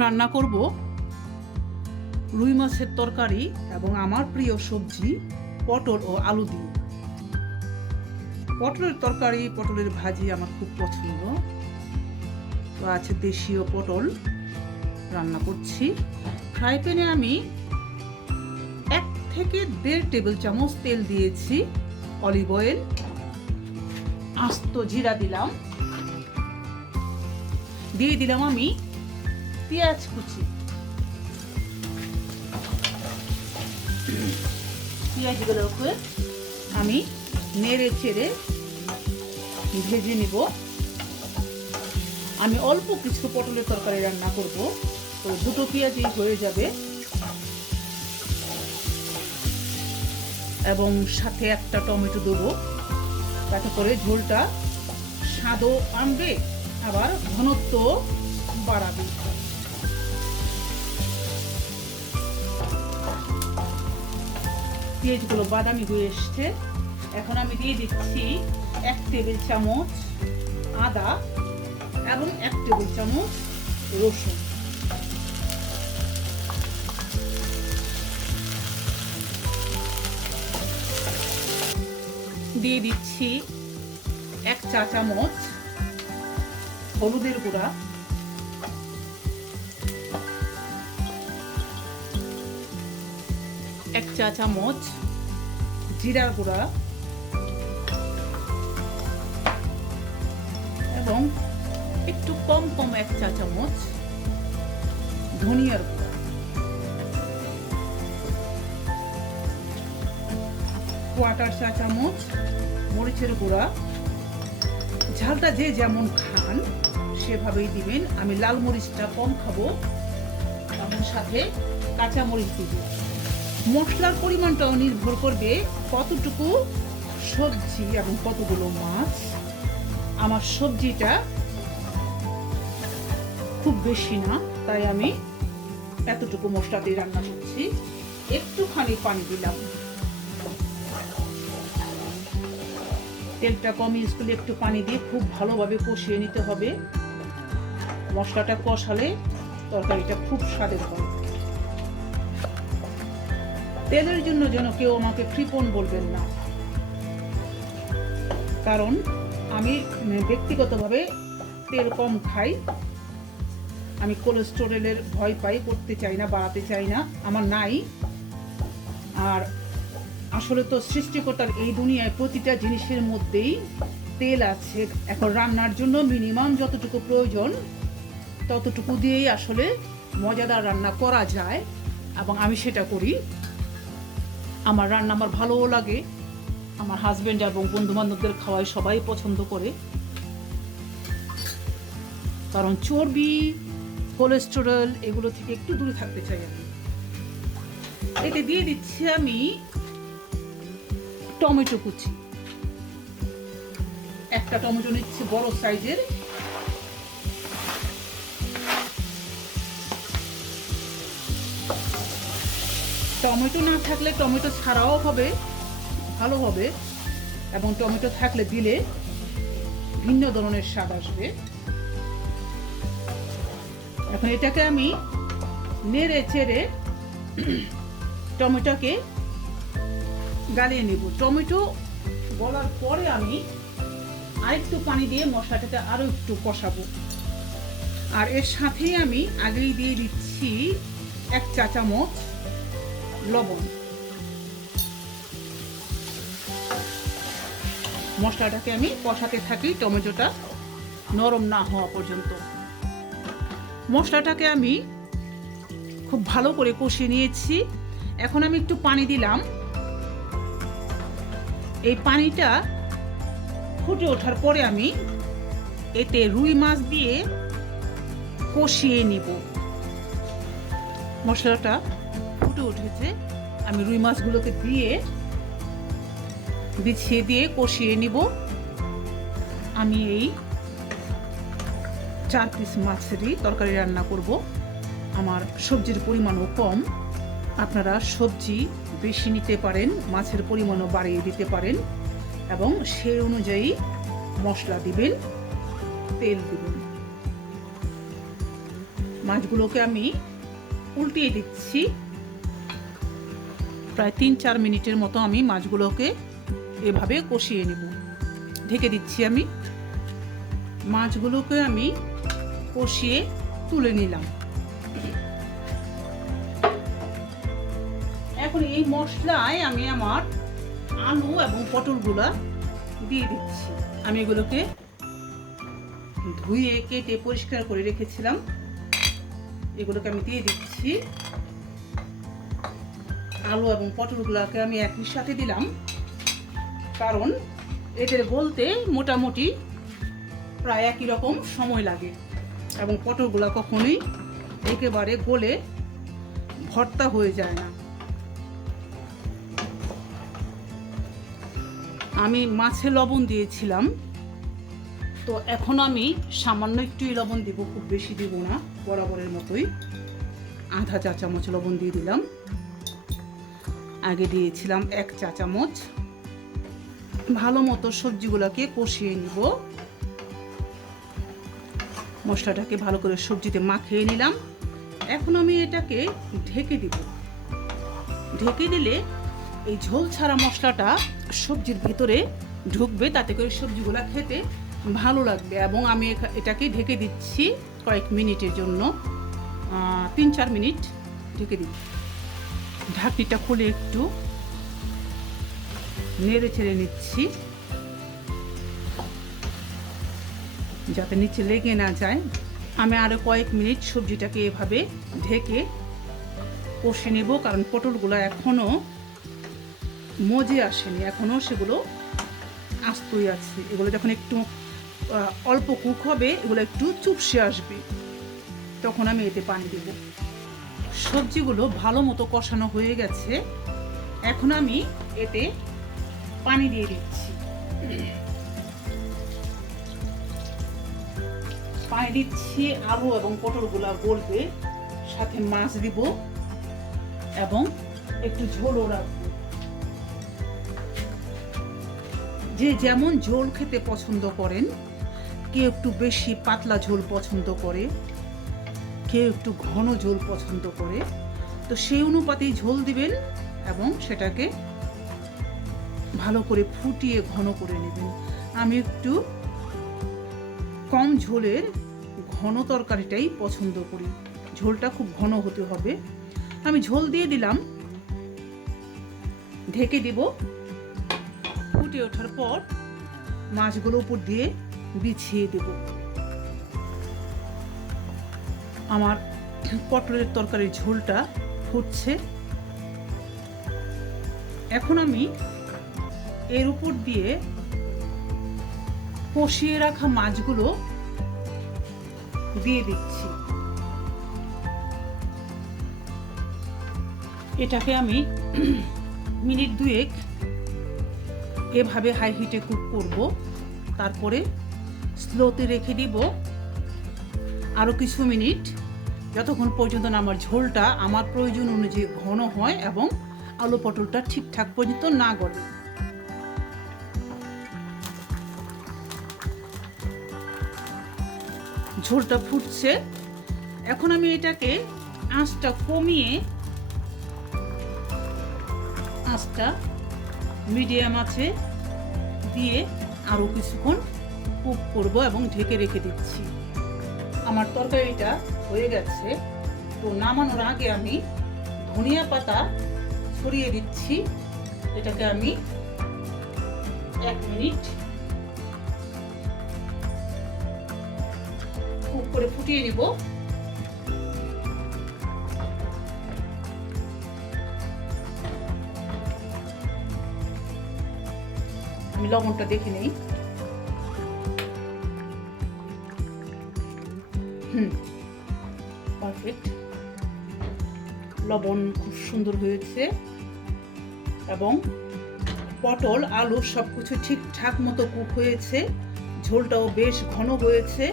রান্না করব রুই মাছের তরকারি এবং আমার প্রিয় সবজি পটল ও আলু দিয়ে। পটলের তরকারি, পটলের ভাজি আমার খুব পছন্দ। তো আছে দেশীয় পটল, রান্না করছি। ফ্রাই প্যানে আমি 1 থেকে 1.5 টেবিল চামচ তেল দিয়েছি, অলিভ অয়েল, আস্ত জিরা দিলাম, দিয়ে দিলাম আমি পেঁয়াজ কুচি। পেঁয়াজগুলোকে আমি নেড়ে চেড়ে ভেজে নিব। আমি অল্প কিছু পটলের তরকারি রান্না করব, তো 2টো পেঁয়াজই হয়ে যাবে এবং সাথে একটা টমেটো দেবো, তাতে করে ঝোলটা স্বাদও আনবে আবার ঘনত্ব বাড়াবে। পেঁয়াজগুলো বাদামি হয়ে এসছে। এখন আমি দিয়ে দিচ্ছি 1 টেবিল চামচ আদা এবং 1 টেবিল চামচ রসুন। দিয়ে দিচ্ছি 1 চা চামচ হলুদের গুঁড়া, 1 চা চামচ জিরার গুঁড়া এবং একটু কম 1 চা চামচ ধনিয়ার গুঁড়া। কোয়ার্টার চা চামচ মরিচের গুঁড়া। ঝালটা যে যেমন খান সেভাবেই দিবেন। আমি লাল মরিচটা কম খাবো, এবং সাথে কাঁচা মরিচ দিব। মশলার পরিমাণটাও নির্ভর করবে কতটুকু সবজি এবং কতগুলো মাছ। আমার সবজিটা খুব বেশি না, তাই আমি এতটুকু মশলা দিয়ে রান্না করছি। একটুখানি পানি দিলাম। তেলটা কম ইউজ করলে একটু পানি দিয়ে খুব ভালোভাবে কষিয়ে নিতে হবে। মশলাটা কষালে তরকারিটা খুব স্বাদের হয়। তেলের জন্য যেন কেউ আমাকে কৃপণ বলবেন না, কারণ আমি ব্যক্তিগতভাবে তেল কম খাই। আমি কোলেস্টেরলের ভয় পাই, করতে চাই না, বাড়াতে চাই না, আমার নাই। আর আসলে তো সৃষ্টিকর্তার এই দুনিয়ায় প্রতিটা জিনিসের মধ্যেই তেল আছে। এখন রান্নার জন্য মিনিমাম যতটুকু প্রয়োজন ততটুকু দিয়েই আসলে মজাদার রান্না করা যায়, এবং আমি সেটা করি। আমার রান্না আমার ভালোও লাগে, আমার হাজবেন্ড এবং বন্ধু বান্ধবদের খাওয়াই সবাই পছন্দ করে, কারণ চর্বি, কোলেস্টেরল এগুলো থেকে একটু দূরে থাকতে চাই আমি। এতে দিয়ে দিচ্ছি আমি টমেটো কুচি। একটা টমেটো নিচ্ছি বড় সাইজের। টমেটো না থাকলে টমেটো ছাড়াও হবে, ভালো হবে, এবং টমেটো থাকলে দিলে ভিন্ন ধরনের স্বাদ আসবে। এখন এটাকে আমি নেড়ে চেড়ে টমেটোকে গালিয়ে নেব। টমেটো গলার পরে আমি আরেকটু পানি দিয়ে মশলাটাকে আরো একটু কষাবো। আর এর সাথেই আমি আগেই দিয়ে দিচ্ছি 1 চা চামচ লবণ। মশলাটাকে আমি কষাতে থাকি টমেটোটা নরম না হওয়া পর্যন্ত। মশলাটাকে আমি খুব ভালো করে কষিয়ে নিয়েছি। এখন আমি একটু পানি দিলাম। এই পানিটা ফুটে ওঠার পরে আমি এতে রুই মাছ দিয়ে কষিয়ে নিব। মশলাটা ফুটে উঠেছে, আমি রুই মাছগুলোকে দিয়ে বিছিয়ে দিয়ে কষিয়ে নিব। আমি এই 4 পিস মাছেরই তরকারি রান্না করব। আমার সবজির পরিমাণও কম, আপনারা সবজি বেশি নিতে পারেন, মাছের পরিমাণও বাড়িয়ে দিতে পারেন, এবং সেই অনুযায়ী মশলা দিবেন, তেল দিবেন। মাছগুলোকে আমি উল্টিয়ে দিচ্ছি। প্রায় 3-4 মিনিটের মতো আমি মাছগুলোকে এভাবে কষিয়ে নেব। ঢেকে দিচ্ছি আমি। মাছগুলোকে আমি কষিয়ে তুলে নিলাম। এখন এই মশলায় আমি আমার আলু এবং পটলগুলা দিয়ে দিচ্ছি। আমি এগুলোকে ধুয়ে কেটে পরিষ্কার করে রেখেছিলাম, এগুলোকে আমি দিয়ে দিচ্ছি। আলু এবং পটলগুলোকে আমি একই সাথে দিলাম, কারণ এদের বলতে মোটামুটি প্রায় একই রকম সময় লাগে এবং পটলগুলো কখনোই একেবারে গলে ভর্তা হয়ে যায় না। আমি মাছে লবণ দিয়েছিলাম, তো এখন আমি সামান্য একটুই লবণ দিব, খুব বেশি দিব না, বরাবরের মতোই আধা চা চামচ লবণ দিয়ে দিলাম। আগে দিয়েছিলাম 1 চা চামচ। ভালো মতো সবজিগুলোকে কষিয়ে নিব। মশলাটাকে ভালো করে সবজিতে মাখিয়ে নিলাম। এখন আমি এটাকে ঢেকে দিব। ঢেকে দিলে এই ঝোল ছাড়া মশলাটা সবজির ভিতরে ঢুকবে, তাতে করে সবজিগুলো খেতে ভালো লাগবে। এবং আমি এটাকে ঢেকে দিচ্ছি কয়েক মিনিটের জন্য, 3-4 মিনিট ঢেকে দিচ্ছি। ঢাকনিটা খুলে একটু নেড়ে ছেড়ে নিচ্ছি, যাতে নিচে লেগে না যায়। আমি আরও কয়েক মিনিট সবজিটাকে এভাবে ঢেকে কষে নেব, কারণ পটলগুলো এখনও মজে আসেনি, এখনও সেগুলো আস্তই আছে। এগুলো যখন একটু অল্প কুক হবে, এগুলো একটু চুপসে আসবে, তখন আমি এতে পানি দেব। সবজিগুলো ভালো মতো কষানো হয়ে গেছে, এখন আমি এতে পানি দিয়ে দিচ্ছি। পানি দিচ্ছি, আলু এবং পটলগুলো গলবে, সাথে মাছ দিব এবং একটু ঝোলও রাখবো। যে যেমন ঝোল খেতে পছন্দ করেন, কেউ একটু বেশি পাতলা ঝোল পছন্দ করে, কেউ একটু ঘন ঝোল পছন্দ করে, তো সেই অনুপাতেই ঝোল দিবেন এবং সেটাকে ভালো করে ফুটিয়ে ঘন করে নেবেন। আমি একটু কম ঝোলের ঘন তরকারিটাই পছন্দ করি, ঝোলটা খুব ঘন হতে হবে। আমি ঝোল দিয়ে দিলাম, ঢেকে দিব। ফুটে ওঠার পর মাছগুলো উপর দিয়ে বিছিয়ে দেব। আমার পটলের তরকারির ঝোলটা ফুটছে। এখন আমি এর উপর দিয়ে কষিয়ে রাখা মাছগুলো দিয়ে দিচ্ছি। এটাকে আমি মিনিট 2 এভাবে হাই হিটে কুক করব, তারপরে স্লোতে রেখে দিব আরও কিছু মিনিট, যতক্ষণ পর্যন্ত না আমার ঝোলটা আমার প্রয়োজন অনুযায়ী ঘন হয় এবং আলু পটলটা ঠিকঠাক পর্যন্ত না গলে। ঝোলটা ফুটছে, এখন আমি এটাকে আঁচটা কমিয়ে আঁচটা মিডিয়াম আছে দিয়ে আরও কিছুক্ষণ কুক করব এবং ঢেকে রেখে দিচ্ছি। আমার তরকারিটা হয়ে গেছে, তো নামানোর আগে আমি ধনিয়া পাতা ছড়িয়ে দিচ্ছি। এটাকে আমি 1 মিনিট কুক করে ফুটিয়ে নিব। আমি লবণটা দেখে নেই। পারফেক্ট, লবণ খুব সুন্দর হয়েছে এবং পটল আলু সবকিছু ঠিকঠাক মতো কুক হয়েছে, ঝোলটাও বেশ ঘন হয়েছে।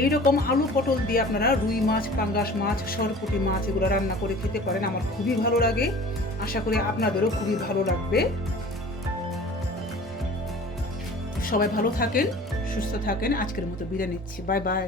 এইরকম আলু পটল দিয়ে আপনারা রুই মাছ, পাঙ্গাস মাছ, সরপুঁটি মাছ এগুলো রান্না করে খেতে পারেন, আমার খুবই ভালো লাগে। আশা করি আপনাদেরও খুবই ভালো লাগবে। সবাই ভালো থাকেন, সুস্থ থাকেন। আজকের মতো বিদায় নিচ্ছি, বাই বাই।